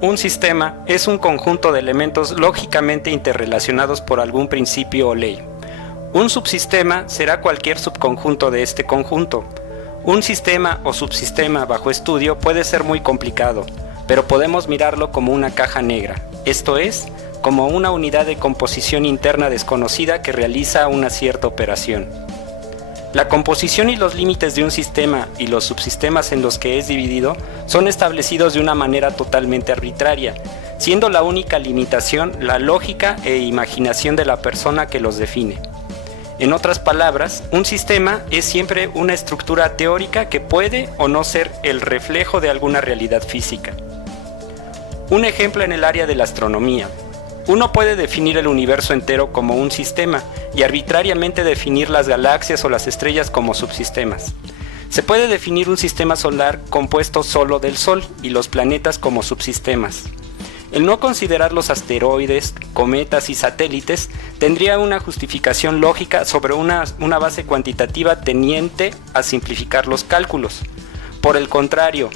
Un sistema es un conjunto de elementos lógicamente interrelacionados por algún principio o ley. Un subsistema será cualquier subconjunto de este conjunto. Un sistema o subsistema bajo estudio puede ser muy complicado, pero podemos mirarlo como una caja negra, esto es, como una unidad de composición interna desconocida que realiza una cierta operación. La composición y los límites de un sistema y los subsistemas en los que es dividido son establecidos de una manera totalmente arbitraria, siendo la única limitación la lógica e imaginación de la persona que los define. En otras palabras, un sistema es siempre una estructura teórica que puede o no ser el reflejo de alguna realidad física. Un ejemplo en el área de la astronomía. Uno puede definir el universo entero como un sistema y arbitrariamente definir las galaxias o las estrellas como subsistemas. Se puede definir un sistema solar compuesto solo del Sol y los planetas como subsistemas. El no considerar los asteroides, cometas y satélites tendría una justificación lógica sobre una base cuantitativa tendiente a simplificar los cálculos. Por el contrario,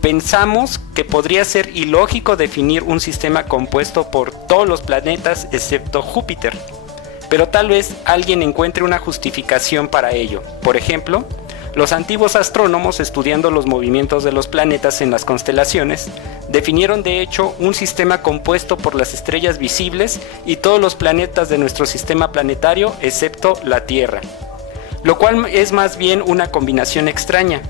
pensamos que podría ser ilógico definir un sistema compuesto por todos los planetas excepto Júpiter, pero tal vez alguien encuentre una justificación para ello. Por ejemplo, los antiguos astrónomos, estudiando los movimientos de los planetas en las constelaciones, definieron de hecho un sistema compuesto por las estrellas visibles y todos los planetas de nuestro sistema planetario excepto la Tierra, lo cual es más bien una combinación extraña.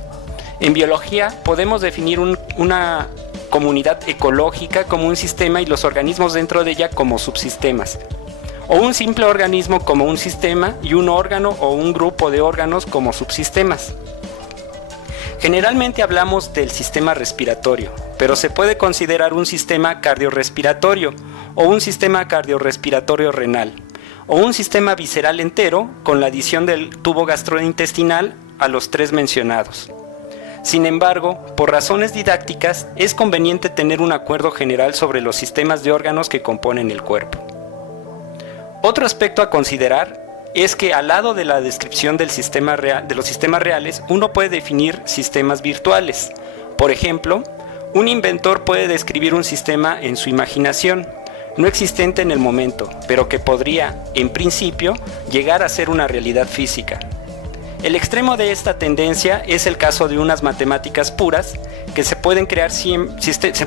En biología podemos definir una comunidad ecológica como un sistema y los organismos dentro de ella como subsistemas, o un simple organismo como un sistema y un órgano o un grupo de órganos como subsistemas. Generalmente hablamos del sistema respiratorio, pero se puede considerar un sistema cardiorrespiratorio o un sistema cardiorrespiratorio renal, o un sistema visceral entero con la adición del tubo gastrointestinal a los tres mencionados. Sin embargo, por razones didácticas, es conveniente tener un acuerdo general sobre los sistemas de órganos que componen el cuerpo. Otro aspecto a considerar es que al lado de la descripción de los sistemas reales, uno puede definir sistemas virtuales. Por ejemplo, un inventor puede describir un sistema en su imaginación, no existente en el momento, pero que podría, en principio, llegar a ser una realidad física. El extremo de esta tendencia es el caso de unas matemáticas puras que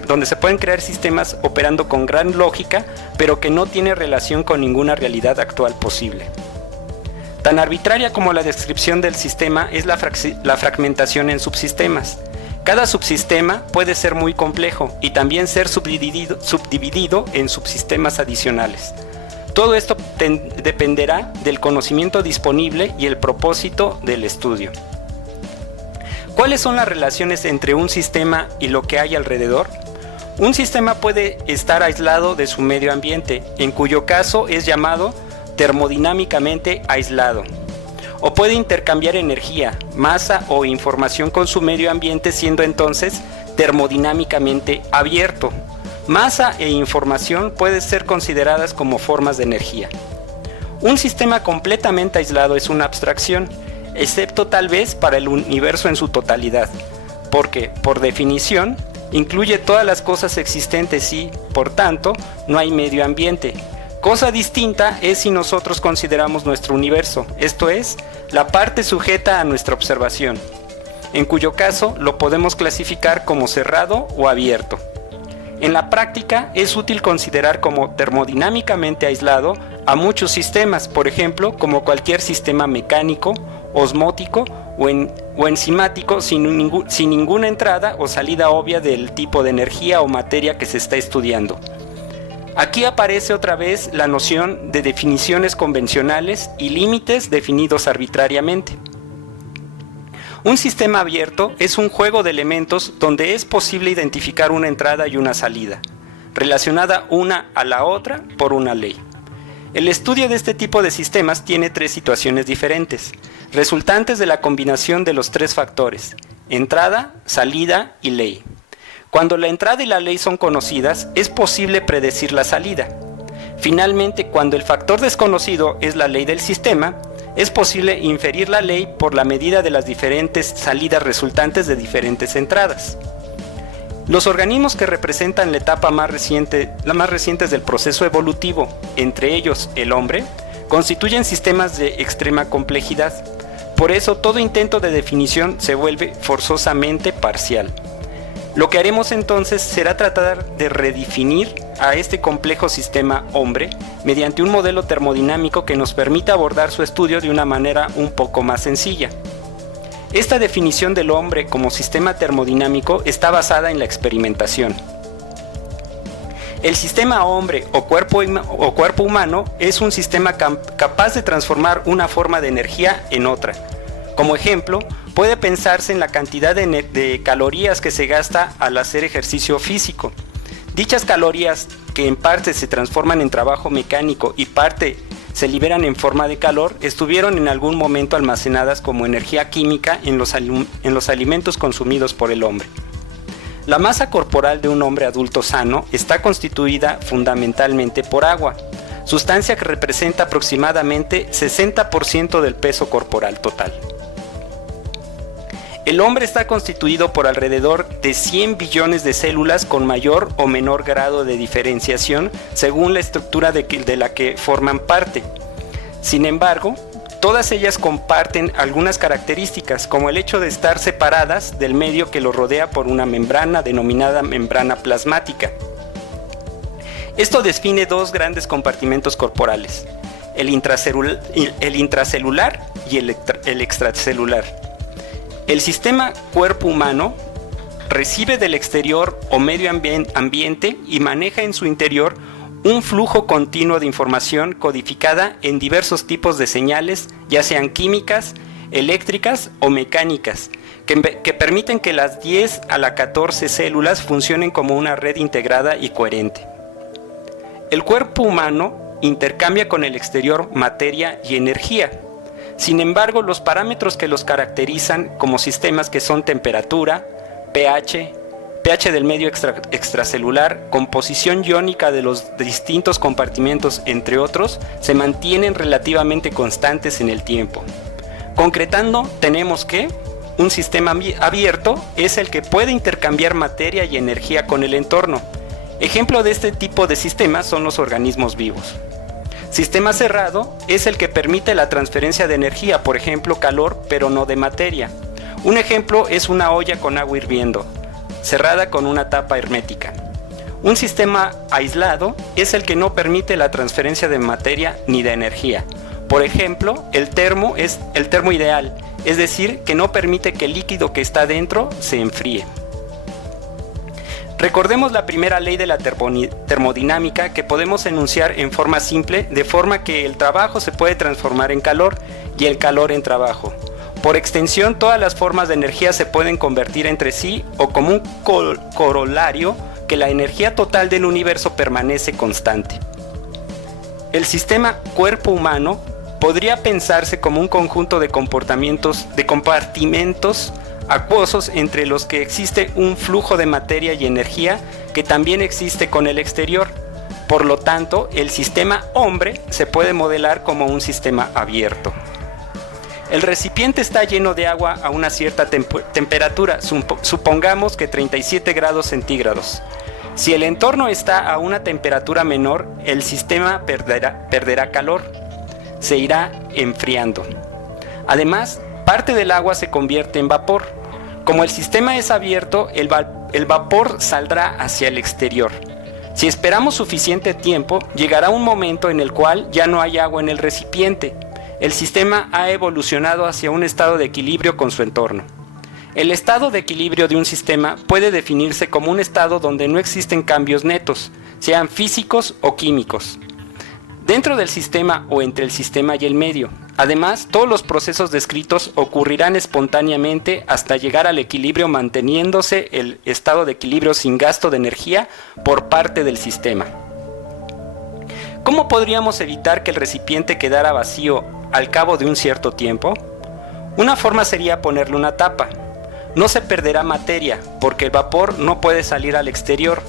donde se pueden crear sistemas operando con gran lógica, pero que no tiene relación con ninguna realidad actual posible. Tan arbitraria como la descripción del sistema es la fragmentación en subsistemas. Cada subsistema puede ser muy complejo y también ser subdividido en subsistemas adicionales. Todo esto dependerá del conocimiento disponible y el propósito del estudio. ¿Cuáles son las relaciones entre un sistema y lo que hay alrededor? Un sistema puede estar aislado de su medio ambiente, en cuyo caso es llamado termodinámicamente aislado. O puede intercambiar energía, masa o información con su medio ambiente, siendo entonces termodinámicamente abierto. Masa e información pueden ser consideradas como formas de energía. Un sistema completamente aislado es una abstracción, excepto tal vez para el universo en su totalidad, porque, por definición, incluye todas las cosas existentes y, por tanto, no hay medio ambiente. Cosa distinta es si nosotros consideramos nuestro universo, esto es, la parte sujeta a nuestra observación, en cuyo caso lo podemos clasificar como cerrado o abierto. En la práctica es útil considerar como termodinámicamente aislado a muchos sistemas, por ejemplo, como cualquier sistema mecánico, osmótico o enzimático sin ninguna entrada o salida obvia del tipo de energía o materia que se está estudiando. Aquí aparece otra vez la noción de definiciones convencionales y límites definidos arbitrariamente. Un sistema abierto es un juego de elementos donde es posible identificar una entrada y una salida, relacionada una a la otra por una ley. El estudio de este tipo de sistemas tiene tres situaciones diferentes, resultantes de la combinación de los tres factores: entrada, salida y ley. Cuando la entrada y la ley son conocidas, es posible predecir la salida. Finalmente, cuando el factor desconocido es la ley del sistema, es posible inferir la ley por la medida de las diferentes salidas resultantes de diferentes entradas. Los organismos que representan la etapa más reciente del proceso evolutivo, entre ellos el hombre, constituyen sistemas de extrema complejidad. Por eso todo intento de definición se vuelve forzosamente parcial. Lo que haremos entonces será tratar de redefinir a este complejo sistema hombre mediante un modelo termodinámico que nos permita abordar su estudio de una manera un poco más sencilla. Esta definición del hombre como sistema termodinámico está basada en la experimentación. El sistema hombre o cuerpo humano es un sistema capaz de transformar una forma de energía en otra. Como ejemplo, puede pensarse en la cantidad de calorías que se gasta al hacer ejercicio físico. Dichas calorías, que en parte se transforman en trabajo mecánico y parte se liberan en forma de calor, estuvieron en algún momento almacenadas como energía química en los alimentos consumidos por el hombre. La masa corporal de un hombre adulto sano está constituida fundamentalmente por agua, sustancia que representa aproximadamente 60% del peso corporal total. El hombre está constituido por alrededor de 100 billones de células con mayor o menor grado de diferenciación según la estructura de la que forman parte. Sin embargo, todas ellas comparten algunas características, como el hecho de estar separadas del medio que los rodea por una membrana denominada membrana plasmática. Esto define dos grandes compartimentos corporales, el intracelular y el extracelular. El sistema cuerpo humano recibe del exterior o medio ambiente y maneja en su interior un flujo continuo de información codificada en diversos tipos de señales, ya sean químicas, eléctricas o mecánicas, que permiten que las 10 a las 14 células funcionen como una red integrada y coherente. El cuerpo humano intercambia con el exterior materia y energía. Sin embargo, los parámetros que los caracterizan como sistemas, que son temperatura, pH del medio extracelular, composición iónica de los distintos compartimentos, entre otros, se mantienen relativamente constantes en el tiempo. Concretando, tenemos que un sistema abierto es el que puede intercambiar materia y energía con el entorno. Ejemplo de este tipo de sistemas son los organismos vivos. Sistema cerrado es el que permite la transferencia de energía, por ejemplo calor, pero no de materia. Un ejemplo es una olla con agua hirviendo, cerrada con una tapa hermética. Un sistema aislado es el que no permite la transferencia de materia ni de energía. Por ejemplo, el termo es el termo ideal, es decir, que no permite que el líquido que está dentro se enfríe. Recordemos la primera ley de la termodinámica, que podemos enunciar en forma simple, de forma que el trabajo se puede transformar en calor y el calor en trabajo. Por extensión, todas las formas de energía se pueden convertir entre sí, o como un corolario, que la energía total del universo permanece constante. El sistema cuerpo humano podría pensarse como un conjunto de compartimentos acuosos entre los que existe un flujo de materia y energía que también existe con el exterior. Por lo tanto, el sistema hombre se puede modelar como un sistema abierto. El recipiente está lleno de agua a una cierta temperatura, supongamos que 37 grados centígrados. Si el entorno está a una temperatura menor, el sistema perderá calor, se irá enfriando. Además, parte del agua se convierte en vapor. Como el sistema es abierto, el vapor saldrá hacia el exterior. Si esperamos suficiente tiempo, llegará un momento en el cual ya no hay agua en el recipiente. El sistema ha evolucionado hacia un estado de equilibrio con su entorno. El estado de equilibrio de un sistema puede definirse como un estado donde no existen cambios netos, sean físicos o químicos, dentro del sistema o entre el sistema y el medio. Además, todos los procesos descritos ocurrirán espontáneamente hasta llegar al equilibrio, manteniéndose el estado de equilibrio sin gasto de energía por parte del sistema. ¿Cómo podríamos evitar que el recipiente quedara vacío al cabo de un cierto tiempo? Una forma sería ponerle una tapa. No se perderá materia, porque el vapor no puede salir al exterior,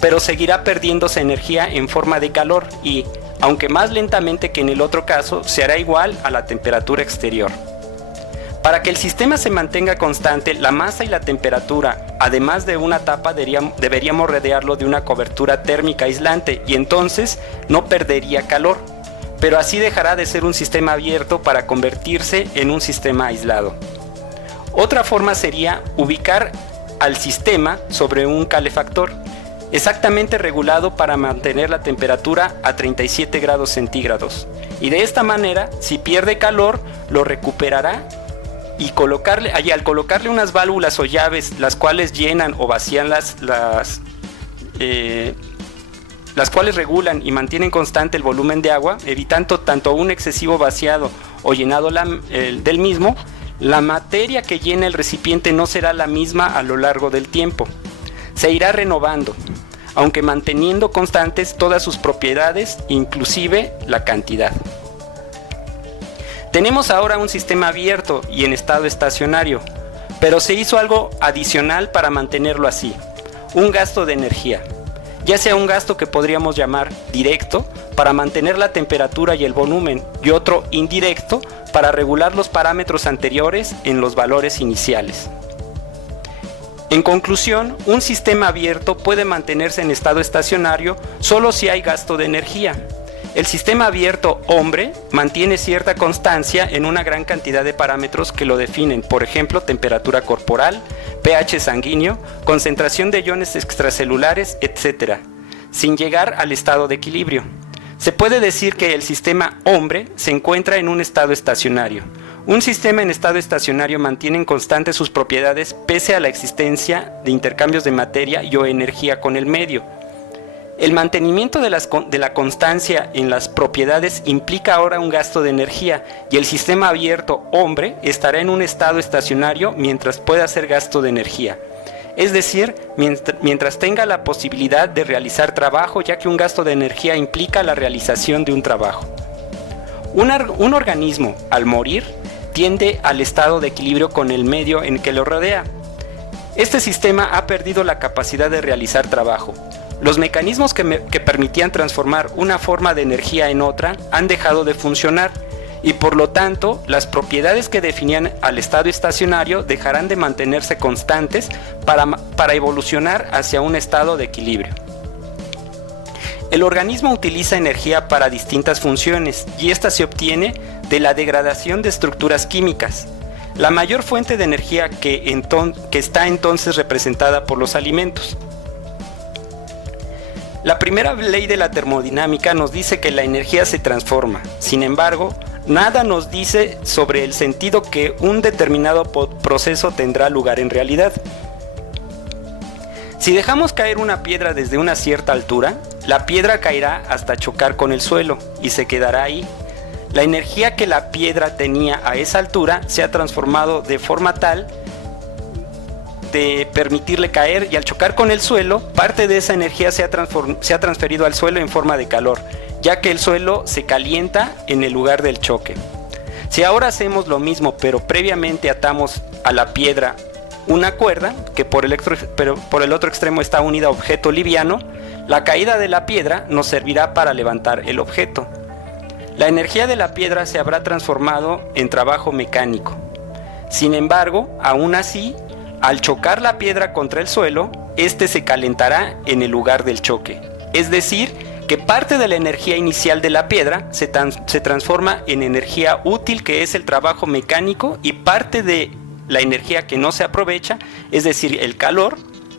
pero seguirá perdiéndose energía en forma de calor y, aunque más lentamente que en el otro caso, se hará igual a la temperatura exterior. Para que el sistema se mantenga constante, la masa y la temperatura, además de una tapa, deberíamos rodearlo de una cobertura térmica aislante y entonces no perdería calor, pero así dejará de ser un sistema abierto para convertirse en un sistema aislado. Otra forma sería ubicar al sistema sobre un calefactor, exactamente regulado para mantener la temperatura a 37 grados centígrados. Y de esta manera, si pierde calor, lo recuperará y al colocarle unas válvulas o llaves, las cuales llenan o vacían las cuales regulan y mantienen constante el volumen de agua, evitando tanto un excesivo vaciado o llenado del mismo, la materia que llena el recipiente no será la misma a lo largo del tiempo. Se irá renovando, aunque manteniendo constantes todas sus propiedades, inclusive la cantidad. Tenemos ahora un sistema abierto y en estado estacionario, pero se hizo algo adicional para mantenerlo así: un gasto de energía, ya sea un gasto que podríamos llamar directo para mantener la temperatura y el volumen, y otro indirecto para regular los parámetros anteriores en los valores iniciales. En conclusión, un sistema abierto puede mantenerse en estado estacionario solo si hay gasto de energía. El sistema abierto hombre mantiene cierta constancia en una gran cantidad de parámetros que lo definen, por ejemplo, temperatura corporal, pH sanguíneo, concentración de iones extracelulares, etc., sin llegar al estado de equilibrio. Se puede decir que el sistema hombre se encuentra en un estado estacionario. Un sistema en estado estacionario mantiene constantes sus propiedades pese a la existencia de intercambios de materia y o energía con el medio. El mantenimiento de la constancia en las propiedades implica ahora un gasto de energía, y el sistema abierto hombre estará en un estado estacionario mientras pueda hacer gasto de energía. Es decir, mientras tenga la posibilidad de realizar trabajo, ya que un gasto de energía implica la realización de un trabajo. Un organismo, al morir, tiende al estado de equilibrio con el medio en que lo rodea. Este sistema ha perdido la capacidad de realizar trabajo. Los mecanismos que permitían transformar una forma de energía en otra han dejado de funcionar, y por lo tanto las propiedades que definían al estado estacionario dejarán de mantenerse constantes para evolucionar hacia un estado de equilibrio. El organismo utiliza energía para distintas funciones, y esta se obtiene de la degradación de estructuras químicas. La mayor fuente de energía que está entonces representada por los alimentos. La primera ley de la termodinámica nos dice que la energía se transforma. Sin embargo, nada nos dice sobre el sentido que un determinado proceso tendrá lugar en realidad. Si dejamos caer una piedra desde una cierta altura, la piedra caerá hasta chocar con el suelo y se quedará ahí. La energía que la piedra tenía a esa altura se ha transformado de forma tal de permitirle caer, y al chocar con el suelo, parte de esa energía se ha transferido al suelo en forma de calor, ya que el suelo se calienta en el lugar del choque. Si ahora hacemos lo mismo, pero previamente atamos a la piedra una cuerda, que por el otro extremo está unida a objeto liviano, la caída de la piedra nos servirá para levantar el objeto. La energía de la piedra se habrá transformado en trabajo mecánico. Sin embargo, aún así, al chocar la piedra contra el suelo, este se calentará en el lugar del choque. Es decir, que parte de la energía inicial de la piedra se transforma en energía útil, que es el trabajo mecánico, y parte de la energía que no se aprovecha, es decir, el calor,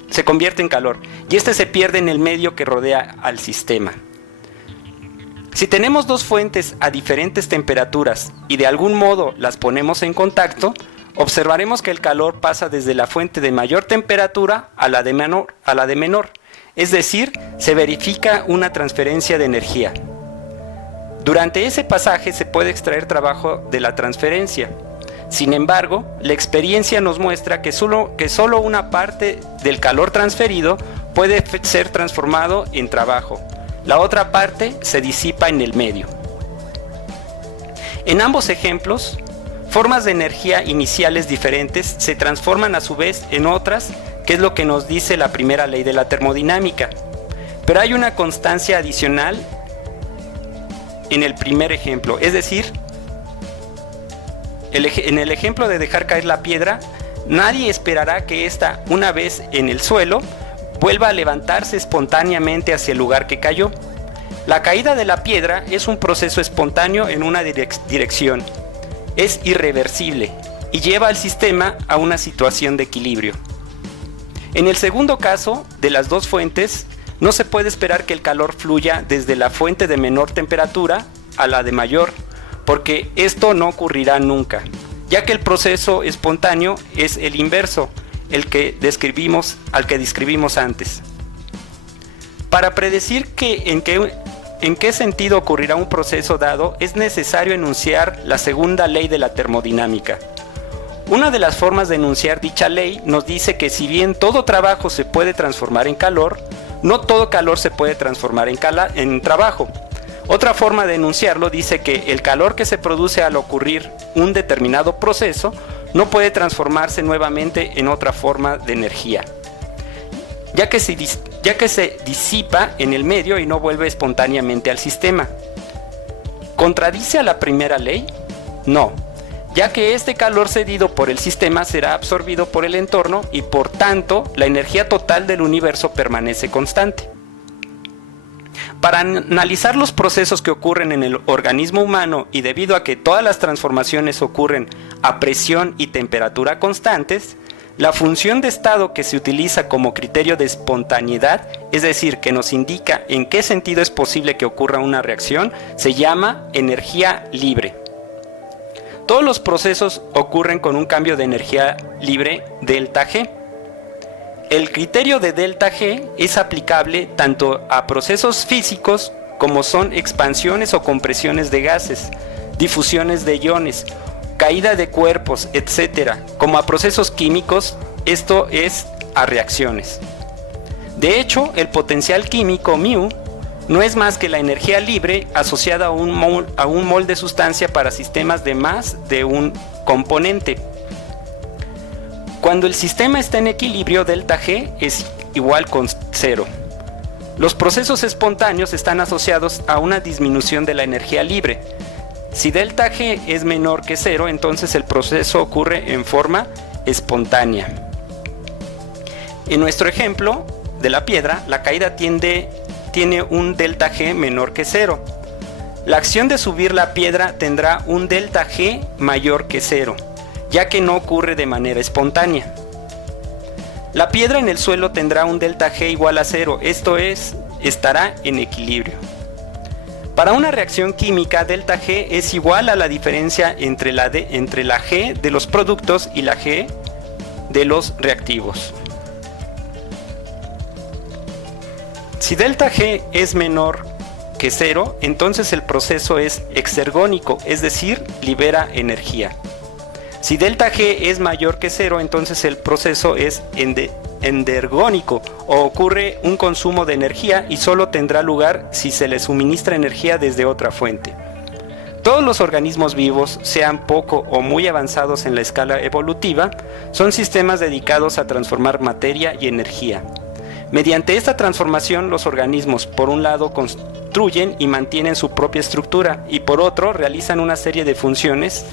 se convierte en calor, y este se pierde en el medio que rodea al sistema. Si tenemos dos fuentes a diferentes temperaturas y de algún modo las ponemos en contacto, observaremos que el calor pasa desde la fuente de mayor temperatura a la de menor, es decir, se verifica una transferencia de energía. Durante ese pasaje se puede extraer trabajo de la transferencia. Sin embargo, la experiencia nos muestra que solo una parte del calor transferido puede ser transformado en trabajo. La otra parte se disipa en el medio. En ambos ejemplos, formas de energía iniciales diferentes se transforman a su vez en otras, que es lo que nos dice la primera ley de la termodinámica. Pero hay una constancia adicional en el primer ejemplo, es decir, En el ejemplo de dejar caer la piedra, nadie esperará que ésta, una vez en el suelo, vuelva a levantarse espontáneamente hacia el lugar que cayó. La caída de la piedra es un proceso espontáneo en una dirección. Es irreversible y lleva al sistema a una situación de equilibrio. En el segundo caso, de las dos fuentes, no se puede esperar que el calor fluya desde la fuente de menor temperatura a la de mayor, porque esto no ocurrirá nunca, ya que el proceso espontáneo es el inverso, al que describimos antes. Para predecir en qué sentido ocurrirá un proceso dado, es necesario enunciar la segunda ley de la termodinámica. Una de las formas de enunciar dicha ley nos dice que si bien todo trabajo se puede transformar en calor, no todo calor se puede transformar en trabajo. Otra forma de enunciarlo dice que el calor que se produce al ocurrir un determinado proceso no puede transformarse nuevamente en otra forma de energía, ya que se disipa en el medio y no vuelve espontáneamente al sistema. ¿Contradice a la primera ley? No, ya que este calor cedido por el sistema será absorbido por el entorno y por tanto la energía total del universo permanece constante. Para analizar los procesos que ocurren en el organismo humano y debido a que todas las transformaciones ocurren a presión y temperatura constantes, la función de estado que se utiliza como criterio de espontaneidad, es decir, que nos indica en qué sentido es posible que ocurra una reacción, se llama energía libre. Todos los procesos ocurren con un cambio de energía libre delta G. El criterio de delta G es aplicable tanto a procesos físicos como son expansiones o compresiones de gases, difusiones de iones, caída de cuerpos, etc., como a procesos químicos, esto es a reacciones. De hecho, el potencial químico μ no es más que la energía libre asociada a un mol de sustancia para sistemas de más de un componente. Cuando el sistema está en equilibrio, delta G es igual con 0. Los procesos espontáneos están asociados a una disminución de la energía libre. Si delta G es menor que 0, entonces el proceso ocurre en forma espontánea. En nuestro ejemplo de la piedra, la caída tiene un delta G menor que 0. La acción de subir la piedra tendrá un delta G mayor que 0, ya que no ocurre de manera espontánea. La piedra en el suelo tendrá un delta G igual a 0, esto es, estará en equilibrio. Para una reacción química, delta G es igual a la diferencia entre la G de los productos y la G de los reactivos. Si delta G es menor que 0, entonces el proceso es exergónico, es decir, libera energía. Si delta G es mayor que 0, entonces el proceso es endergónico o ocurre un consumo de energía y solo tendrá lugar si se le suministra energía desde otra fuente. Todos los organismos vivos, sean poco o muy avanzados en la escala evolutiva, son sistemas dedicados a transformar materia y energía. Mediante esta transformación, los organismos, por un lado, construyen y mantienen su propia estructura y por otro, realizan una serie de funciones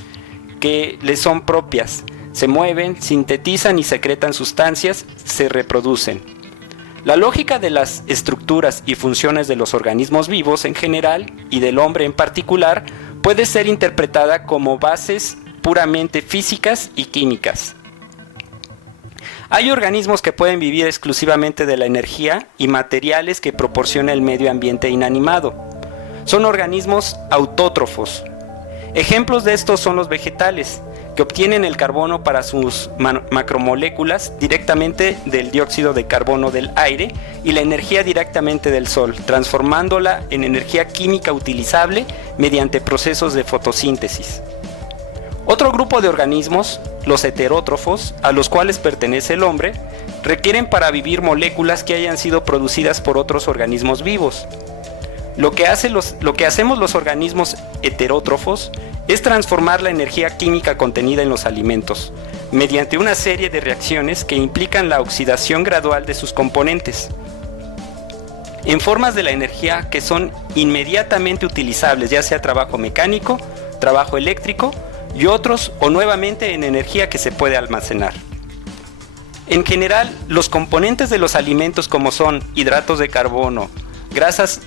que les son propias. Se mueven, sintetizan y secretan sustancias, se reproducen. La lógica de las estructuras y funciones de los organismos vivos en general y del hombre en particular puede ser interpretada como bases puramente físicas y químicas. Hay organismos que pueden vivir exclusivamente de la energía y materiales que proporciona el medio ambiente inanimado. Son organismos autótrofos. Ejemplos de estos son los vegetales, que obtienen el carbono para sus macromoléculas directamente del dióxido de carbono del aire y la energía directamente del sol, transformándola en energía química utilizable mediante procesos de fotosíntesis. Otro grupo de organismos, los heterótrofos, a los cuales pertenece el hombre, requieren para vivir moléculas que hayan sido producidas por otros organismos vivos. Lo que hacemos los organismos heterótrofos es transformar la energía química contenida en los alimentos, mediante una serie de reacciones que implican la oxidación gradual de sus componentes, en formas de la energía que son inmediatamente utilizables, ya sea trabajo mecánico, trabajo eléctrico y otros o nuevamente en energía que se puede almacenar. En general, los componentes de los alimentos como son hidratos de carbono, grasas,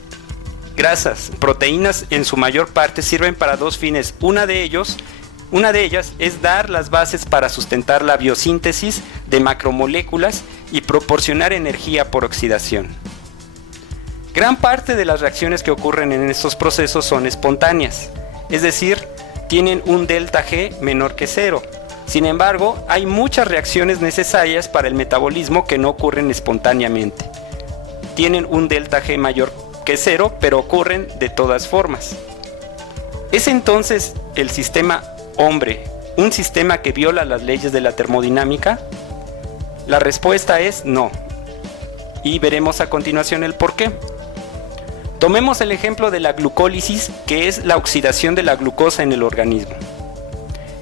proteínas en su mayor parte sirven para dos fines. Una de ellas es dar las bases para sustentar la biosíntesis de macromoléculas y proporcionar energía por oxidación. Gran parte de las reacciones que ocurren en estos procesos son espontáneas, es decir, tienen un delta G menor que cero. Sin embargo, hay muchas reacciones necesarias para el metabolismo que no ocurren espontáneamente. Tienen un delta G mayor que cero, pero ocurren de todas formas. ¿Es entonces el sistema hombre un sistema que viola las leyes de la termodinámica? La respuesta es no, y veremos a continuación el por qué. Tomemos el ejemplo de la glucólisis, que es la oxidación de la glucosa en el organismo.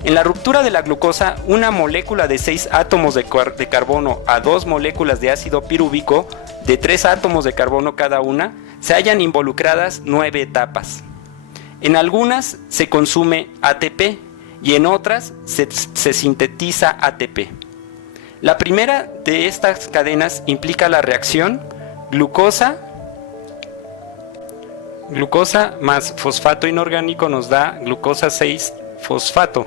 En la ruptura de la glucosa, una molécula de 6 átomos de carbono a 2 moléculas de ácido pirúvico de 3 átomos de carbono cada una, se hallan involucradas 9 etapas. En algunas se consume ATP y en otras se sintetiza ATP. La primera de estas cadenas implica la reacción glucosa más fosfato inorgánico nos da glucosa 6-fosfato.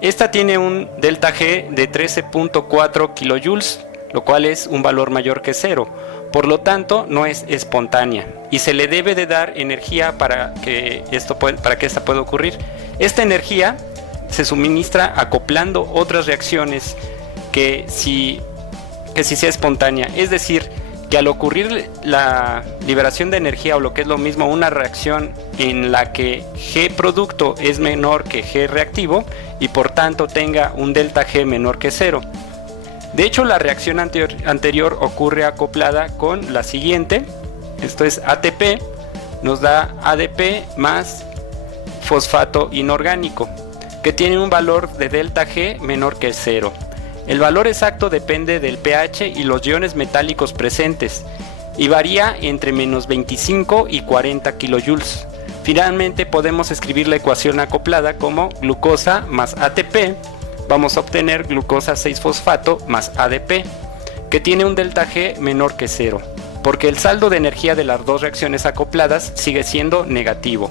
Esta tiene un delta G de 13.4 kilojoules, lo cual es un valor mayor que cero. Por lo tanto, no es espontánea y se le debe de dar energía para que esta pueda ocurrir. Esta energía se suministra acoplando otras reacciones que sí sea espontánea. Es decir, que al ocurrir la liberación de energía, o lo que es lo mismo, una reacción en la que G producto es menor que G reactivo y por tanto tenga un delta G menor que cero. De hecho, la reacción anterior ocurre acoplada con la siguiente. Esto es ATP, nos da ADP más fosfato inorgánico, que tiene un valor de delta G menor que cero. El valor exacto depende del pH y los iones metálicos presentes y varía entre menos 25 y 40 kilojoules. Finalmente podemos escribir la ecuación acoplada como glucosa más ATP. Vamos a obtener glucosa 6-fosfato más ADP, que tiene un delta G menor que cero, porque el saldo de energía de las dos reacciones acopladas sigue siendo negativo.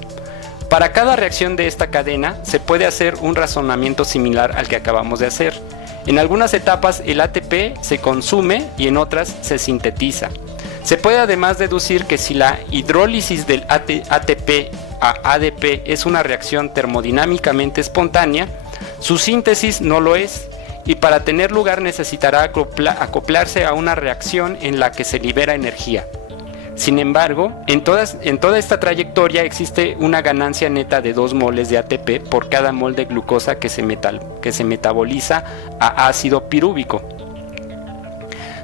Para cada reacción de esta cadena se puede hacer un razonamiento similar al que acabamos de hacer. En algunas etapas el ATP se consume y en otras se sintetiza. Se puede además deducir que si la hidrólisis del ATP a ADP es una reacción termodinámicamente espontánea, su síntesis no lo es, y para tener lugar necesitará acoplarse a una reacción en la que se libera energía. Sin embargo, en toda esta trayectoria existe una ganancia neta de 2 moles de ATP por cada mol de glucosa que se metaboliza a ácido pirúvico.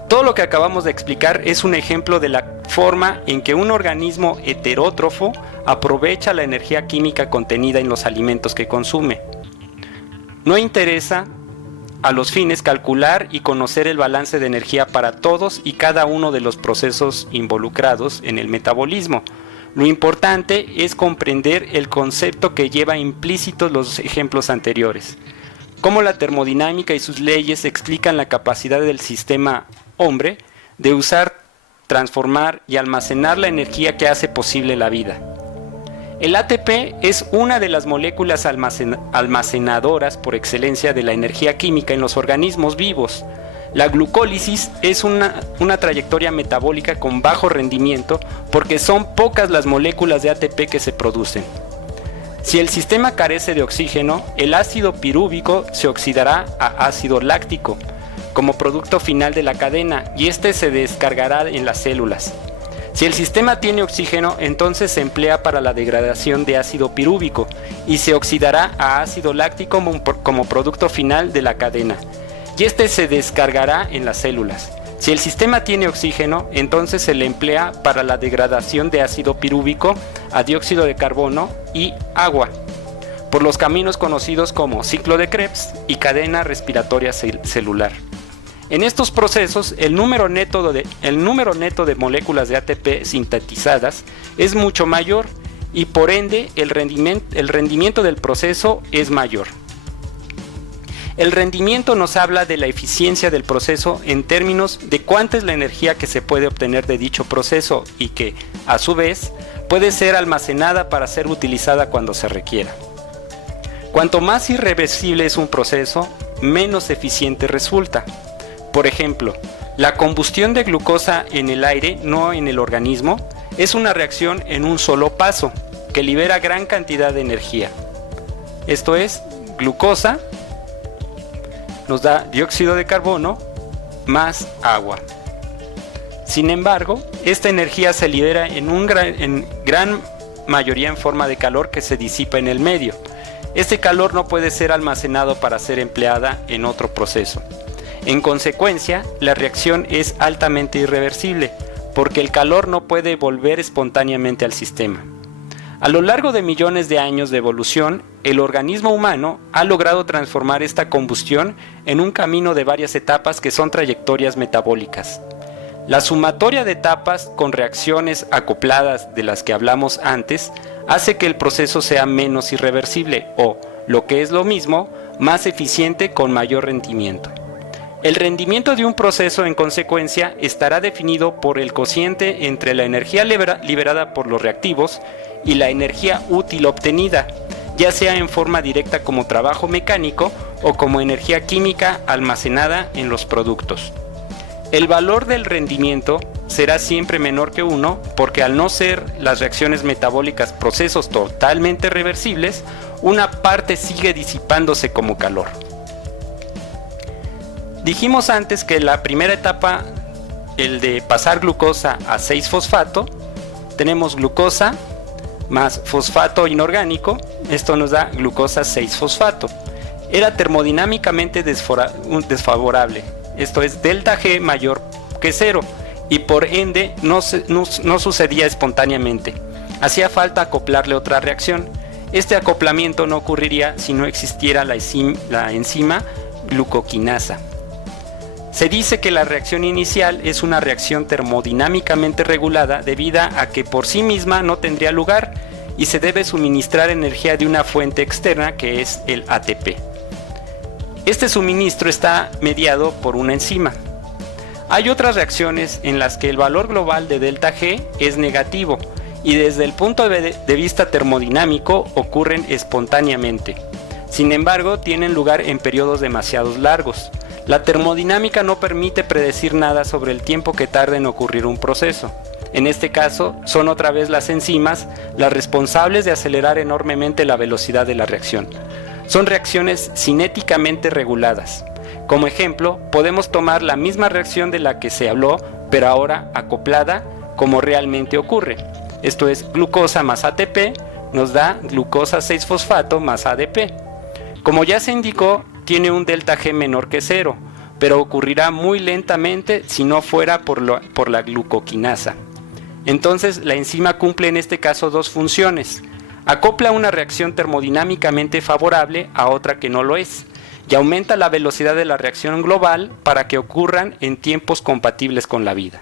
Todo lo que acabamos de explicar es un ejemplo de la forma en que un organismo heterótrofo aprovecha la energía química contenida en los alimentos que consume. No interesa a los fines calcular y conocer el balance de energía para todos y cada uno de los procesos involucrados en el metabolismo. Lo importante es comprender el concepto que lleva implícitos los ejemplos anteriores. Cómo la termodinámica y sus leyes explican la capacidad del sistema hombre de usar, transformar y almacenar la energía que hace posible la vida. El ATP es una de las moléculas almacenadoras por excelencia de la energía química en los organismos vivos. La glucólisis es una trayectoria metabólica con bajo rendimiento porque son pocas las moléculas de ATP que se producen. Si el sistema carece de oxígeno, el ácido pirúvico se oxidará a ácido láctico como producto final de la cadena y este se descargará en las células. Si el sistema tiene oxígeno, entonces se emplea para la degradación de ácido pirúvico y se oxidará a ácido láctico como producto final de la cadena, y este se descargará en las células. Si el sistema tiene oxígeno, entonces se le emplea para la degradación de ácido pirúvico a dióxido de carbono y agua, por los caminos conocidos como ciclo de Krebs y cadena respiratoria celular. En estos procesos, el número neto de moléculas de ATP sintetizadas es mucho mayor y por ende el rendimiento del proceso es mayor. El rendimiento nos habla de la eficiencia del proceso en términos de cuánta es la energía que se puede obtener de dicho proceso y que, a su vez, puede ser almacenada para ser utilizada cuando se requiera. Cuanto más irreversible es un proceso, menos eficiente resulta. Por ejemplo, la combustión de glucosa en el aire, no en el organismo, es una reacción en un solo paso, que libera gran cantidad de energía. Esto es, glucosa nos da dióxido de carbono más agua. Sin embargo, esta energía se libera en gran mayoría en forma de calor que se disipa en el medio. Este calor no puede ser almacenado para ser empleada en otro proceso. En consecuencia, la reacción es altamente irreversible, porque el calor no puede volver espontáneamente al sistema. A lo largo de millones de años de evolución, el organismo humano ha logrado transformar esta combustión en un camino de varias etapas que son trayectorias metabólicas. La sumatoria de etapas con reacciones acopladas de las que hablamos antes hace que el proceso sea menos irreversible o, lo que es lo mismo, más eficiente con mayor rendimiento. El rendimiento de un proceso, en consecuencia, estará definido por el cociente entre la energía liberada por los reactivos y la energía útil obtenida, ya sea en forma directa como trabajo mecánico o como energía química almacenada en los productos. El valor del rendimiento será siempre menor que 1 porque al no ser las reacciones metabólicas procesos totalmente reversibles, una parte sigue disipándose como calor. Dijimos antes que la primera etapa, el de pasar glucosa a 6-fosfato, tenemos glucosa más fosfato inorgánico, esto nos da glucosa 6-fosfato. Era termodinámicamente desfavorable, esto es delta G mayor que 0 y por ende no sucedía espontáneamente. Hacía falta acoplarle otra reacción. Este acoplamiento no ocurriría si no existiera la enzima glucoquinasa. Se dice que la reacción inicial es una reacción termodinámicamente regulada debido a que por sí misma no tendría lugar y se debe suministrar energía de una fuente externa que es el ATP. Este suministro está mediado por una enzima. Hay otras reacciones en las que el valor global de delta G es negativo y desde el punto de vista termodinámico ocurren espontáneamente. Sin embargo, tienen lugar en periodos demasiado largos. La termodinámica no permite predecir nada sobre el tiempo que tarda en ocurrir un proceso. En este caso, son otra vez las enzimas las responsables de acelerar enormemente la velocidad de la reacción. Son reacciones cinéticamente reguladas. Como ejemplo, podemos tomar la misma reacción de la que se habló, pero ahora acoplada como realmente ocurre. Esto es, glucosa más ATP nos da glucosa 6-fosfato más ADP. Como ya se indicó, tiene un delta G menor que 0, pero ocurrirá muy lentamente si no fuera por la glucoquinasa. Entonces, la enzima cumple en este caso dos funciones. Acopla una reacción termodinámicamente favorable a otra que no lo es, y aumenta la velocidad de la reacción global para que ocurran en tiempos compatibles con la vida.